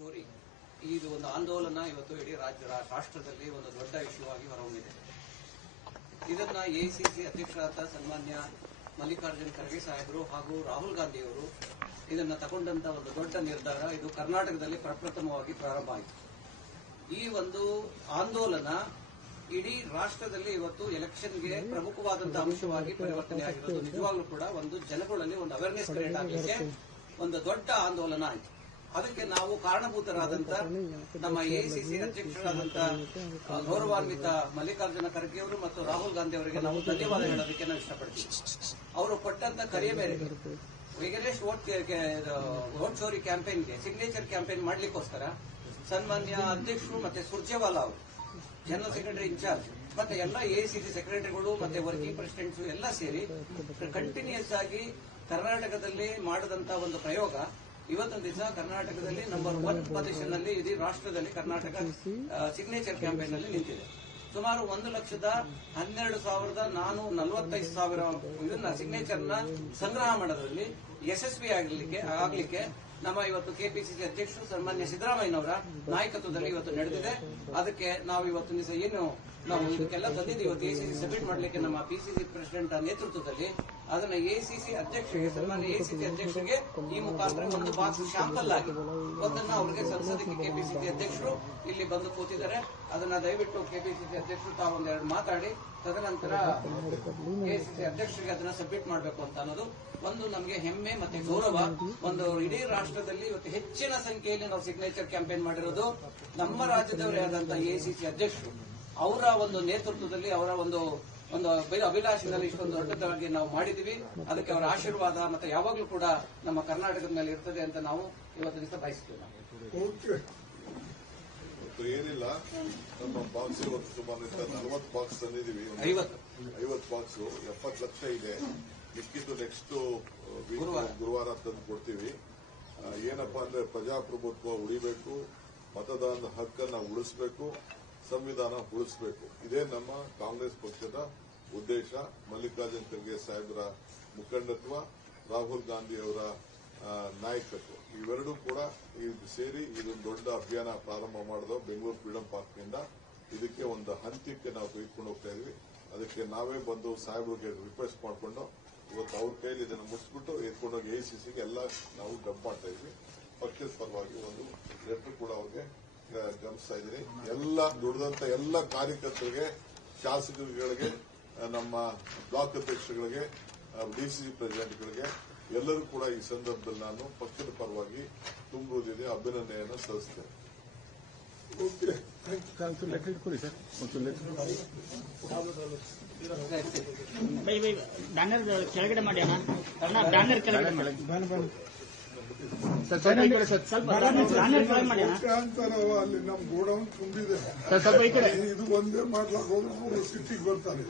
ಚೋರಿ ಇದು ಒಂದು ಆಂದೋಲನ ಇವತ್ತು ಇಡೀ ರಾಷ್ಟ್ರದಲ್ಲಿ ಒಂದು ದೊಡ್ಡ ಇಶ್ಯೂ ಆಗಿ ಹೊರಹೊಮ್ಮಿದೆ. ಇದನ್ನ ಎಐಸಿಸಿ ಅಧ್ಯಕ್ಷರಾದ ಸನ್ಮಾನ್ಯ ಮಲ್ಲಿಕಾರ್ಜುನ್ ಖರ್ಗೆ ಸಾಹೇಬರು ಹಾಗೂ ರಾಹುಲ್ ಗಾಂಧಿಯವರು ಇದನ್ನ ತಗೊಂಡಂತ ಒಂದು ದೊಡ್ಡ ನಿರ್ಧಾರ ಇದು ಕರ್ನಾಟಕದಲ್ಲಿ ಪ್ರಪ್ರಥಮವಾಗಿ ಪ್ರಾರಂಭ ಆಯಿತು. ಈ ಒಂದು ಆಂದೋಲನ ಇಡೀ ರಾಷ್ಟ್ರದಲ್ಲಿ ಇವತ್ತು ಎಲೆಕ್ಷನ್ಗೆ ಪ್ರಮುಖವಾದಂತಹ ಅಂಶವಾಗಿ ಪರಿವರ್ತನೆ ಆಗಿರೋದು ನಿಜವಾಗ್ಲೂ ಕೂಡ ಒಂದು ಜನಗಳಲ್ಲಿ ಒಂದು ಅವೇರ್ನೆಸ್ ಕ್ರಿಯೇಟ್ ಆಗಲಿಕ್ಕೆ ಒಂದು ದೊಡ್ಡ ಆಂದೋಲನ ಆಯಿತು. ಅದಕ್ಕೆ ನಾವು ಕಾರಣಭೂತರಾದಂತ ನಮ್ಮ ಎಐಸಿಸಿ ಅಧ್ಯಕ್ಷರಾದಂತ ಗೌರವಾನ್ವಿತ ಮಲ್ಲಿಕಾರ್ಜುನ ಖರ್ಗೆ ಅವರು ಮತ್ತು ರಾಹುಲ್ ಗಾಂಧಿ ಅವರಿಗೆ ನಾವು ಧನ್ಯವಾದ ಹೇಳೋದಕ್ಕೆ ನಾವು ಇಷ್ಟಪಡ್ತೀವಿ. ಅವರು ಕೊಟ್ಟಂತ ಕರೆ ಮೇರೆಗೆ ವೆಗಲೇಶ್ ವೋಟ್ ಚೋರಿ ಕ್ಯಾಂಪೇನ್ಗೆ ಸಿಗ್ನೇಚರ್ ಕ್ಯಾಂಪೇನ್ ಮಾಡ್ಲಿಕ್ಕೋಸ್ಕರ ಸನ್ಮಾನ್ಯ ಅಧ್ಯಕ್ಷರು ಮತ್ತೆ ಸುರ್ಜೇವಾಲಾ ಅವರು ಜನರಲ್ ಸೆಕ್ರೆಟರಿ ಇನ್ಚಾರ್ಜ್ ಮತ್ತೆ ಎಲ್ಲ ಎಐಸಿಸಿ ಸೆಕ್ರೆಟರಿಗಳು ಮತ್ತೆ ವರ್ಕಿಂಗ್ ಪ್ರೆಸಿಡೆಂಟ್ಸ್ ಎಲ್ಲ ಸೇರಿ ಕಂಟಿನ್ಯೂಸ್ ಆಗಿ ಕರ್ನಾಟಕದಲ್ಲಿ ಮಾಡಿದಂತ ಒಂದು ಪ್ರಯೋಗ ಇವತ್ತೊಂದು ದಿವಸ ಕರ್ನಾಟಕದಲ್ಲಿ ನಂಬರ್ 1 ಪೊಸಿಷನ್ ನಲ್ಲಿ ಇಡೀ ರಾಷ್ಟ್ರದಲ್ಲಿ ಕರ್ನಾಟಕ ಸಿಗ್ನೇಚರ್ ಕ್ಯಾಂಪೇನ್ ನಲ್ಲಿ ನಿಂತಿದೆ. ಸುಮಾರು 1,12,445,000 ಇದನ್ನ ಸಿಗ್ನೇಚರ್ ನ ಸಂಗ್ರಹ ಮಾಡೋದ್ರಲ್ಲಿ ಯಶಸ್ವಿ ಆಗ್ಲಿಕ್ಕೆ ನಮ್ಮ ಇವತ್ತು ಕೆಪಿಸಿಸಿ ಅಧ್ಯಕ್ಷರು ಸನ್ಮಾನ್ಯ ಸಿದ್ದರಾಮಯ್ಯನವರ ನಾಯಕತ್ವದಲ್ಲಿ ಇವತ್ತು ನಡೆದಿದೆ. ಅದಕ್ಕೆ ನಾವು ಇವತ್ತು ದಿವಸ ಏನು ನಾವು ಇದಕ್ಕೆಲ್ಲ ತಂದಿದ್ದೀವಿ ಇವತ್ತು ಎಸಿಸಿ ಸಬ್ಮಿಟ್ ಮಾಡಲಿಕ್ಕೆ ನಮ್ಮ ಪಿಸಿಸಿ ಪ್ರೆಸಿಡೆಂಟ್ ನೇತೃತ್ವದಲ್ಲಿ ಅದನ್ನ ಎಸಿಸಿ ಅಧ್ಯಕ್ಷರಿಗೆ ಸನ್ಮಾನ್ಯ ಎಸಿಸಿ ಅಧ್ಯಕ್ಷರಿಗೆ ಈ ಮುಖಾಂತರ ಒಂದು ಬಾಕ್ಸ್ ಶಾಂಪಲ್ ಆಗಿ ಒಂದನ್ನ ಅವರಿಗೆ ಸಲ್ಲಿಸೋದಕ್ಕೆ ಕೆಪಿಸಿಸಿ ಅಧ್ಯಕ್ಷರು ಇಲ್ಲಿ ಬಂದು ಕೂತಿದ್ದಾರೆ. ಅದನ್ನ ದಯವಿಟ್ಟು ಕೆಪಿಸಿಸಿ ಅಧ್ಯಕ್ಷರು ತಾವೊಂದೆರಡು ಮಾತಾಡಿ ತದನಂತರ ಎಸಿಸಿ ಅಧ್ಯಕ್ಷರಿಗೆ ಅದನ್ನ ಸಬ್ಮಿಟ್ ಮಾಡಬೇಕು ಅಂತ ಅನ್ನೋದು ಒಂದು ನಮಗೆ ಹೆಮ್ಮೆ ಮತ್ತೆ ಗೌರವ. ಒಂದು ಇಡೀ ರಾಷ್ಟ್ರದಲ್ಲಿ ಇವತ್ತು ಹೆಚ್ಚಿನ ಸಂಖ್ಯೆಯಲ್ಲಿ ನಾವು ಸಿಗ್ನೇಚರ್ ಕ್ಯಾಂಪೇನ್ ಮಾಡಿರೋದು ನಮ್ಮ ರಾಜ್ಯದವರೇ ಆದಂತಹ ಎಸಿಸಿ ಅಧ್ಯಕ್ಷರು ಅವರ ಒಂದು ನೇತೃತ್ವದಲ್ಲಿ ಅವರ ಒಂದು ಅಭಿಲಾಷೆಯಲ್ಲಿ ಇಷ್ಟೊಂದು ದೊಡ್ಡದಾಗಿ ನಾವು ಮಾಡಿದೀವಿ. ಅದಕ್ಕೆ ಅವರ ಆಶೀರ್ವಾದ ಮತ್ತೆ ಯಾವಾಗಲೂ ಕೂಡ ನಮ್ಮ ಕರ್ನಾಟಕದ ಮೇಲೆ ಇರ್ತದೆ ಅಂತ ನಾವು ಇವತ್ತು ದಿವಸ ಬಯಸ್ತೀವಿ. ಏನಿಲ್ಲ, ನಮ್ಮ ಬಾಕ್ಸ್ ಇವತ್ತು ಸುಮಾರು 40 ಬಾಕ್ಸ್ ತಂದಿದ್ದೀವಿ. 50 ಬಾಕ್ಸ್ 70 ಲಕ್ಷ ಇದೆ. ಮಿಕ್ಕಿದ್ದು ನೆಕ್ಸ್ಟ್ ಗುರುವಾರ ತಂದು ಕೊಡ್ತೀವಿ. ಏನಪ್ಪಾ ಅಂದ್ರೆ ಪ್ರಜಾಪ್ರಭುತ್ವ ಉಳಿಬೇಕು, ಮತದಾನದ ಹಕ್ಕನ್ನ ಉಳಿಸಬೇಕು, ಸಂವಿಧಾನ ಉಳಿಸಬೇಕು. ಇದೇ ನಮ್ಮ ಕಾಂಗ್ರೆಸ್ ಪಕ್ಷದ ಉದ್ದೇಶ. ಮಲ್ಲಿಕಾರ್ಜುನ್ ಖರ್ಗೆ ಸಾಹೇಬರ ಮುಖಂಡತ್ವ, ರಾಹುಲ್ ಗಾಂಧಿ ಅವರ ನಾಯಕತ್ವ ಇವೆರಡೂ ಕೂಡ ಸೇರಿ ಇದೊಂದು ದೊಡ್ಡ ಅಭಿಯಾನ ಪ್ರಾರಂಭ ಮಾಡಿದವು ಬೆಂಗಳೂರು ಫ್ರೀಡಂ ಪಾರ್ಕ್ನಿಂದ. ಇದಕ್ಕೆ ಒಂದು ಹಂತಕ್ಕೆ ನಾವು ತೆಗೆದುಕೊಂಡು ಹೋಗ್ತಾ ಇದೀವಿ. ಅದಕ್ಕೆ ನಾವೇ ಬಂದು ಸಾಹೇಬ್ರಿಗೆ ರಿಕ್ವೆಸ್ಟ್ ಮಾಡಿಕೊಂಡು ಇವತ್ತು ಅವ್ರ ಕೈಲಿ ಇದನ್ನು ಮುಗಿಸ್ಬಿಟ್ಟು ಎತ್ಕೊಂಡೋಗಿ ಎಐಸಿಸಿಗೆ ಎಲ್ಲ ನಾವು ಡಬ್ ಮಾಡ್ತಾ ಇದ್ವಿ. ಪಕ್ಷದ ಪರವಾಗಿ ಒಂದು ಲೆಟರ್ ಕೂಡ ಅವ್ರಿಗೆ ಗಮನಿಸ್ತಾ ಇದ್ದೀನಿ. ಎಲ್ಲ ದುಡಿದಂತ ಎಲ್ಲ ಕಾರ್ಯಕರ್ತರಿಗೆ, ಶಾಸಕರುಗಳಿಗೆ, ನಮ್ಮ ಬ್ಲಾಕ್ ಅಧ್ಯಕ್ಷರುಗಳಿಗೆ, ಡಿಸಿಸಿ ಪ್ರೆಸಿಡೆಂಟ್ಗಳಿಗೆ ಎಲ್ಲರೂ ಕೂಡ ಈ ಸಂದರ್ಭದಲ್ಲಿ ನಾನು ಪಕ್ಷದ ಪರವಾಗಿ ತುಂಬುವುದಿದೆ ಅಭಿನಂದನೆಯನ್ನು ಸಲ್ಲಿಸ್ತೇನೆ. ಬ್ಯಾನರ್ ಕೆಳಗಡೆ ಮಾಡಿ ಅಣ್ಣ, ಬ್ಯಾನರ್ ಕೆಳಗಡೆ ಮಾಡಿ ಅಲ್ಲಿ ನಮ್ ಗೋಡೌನ್ ತುಂಬಿದೆ. ಇದು ಒಂದೇ ಮಾಡ್ಲಾಕ ಹೋದ್ರೆ ಸಿಟಿಗೆ ಬರ್ತಾರೆ.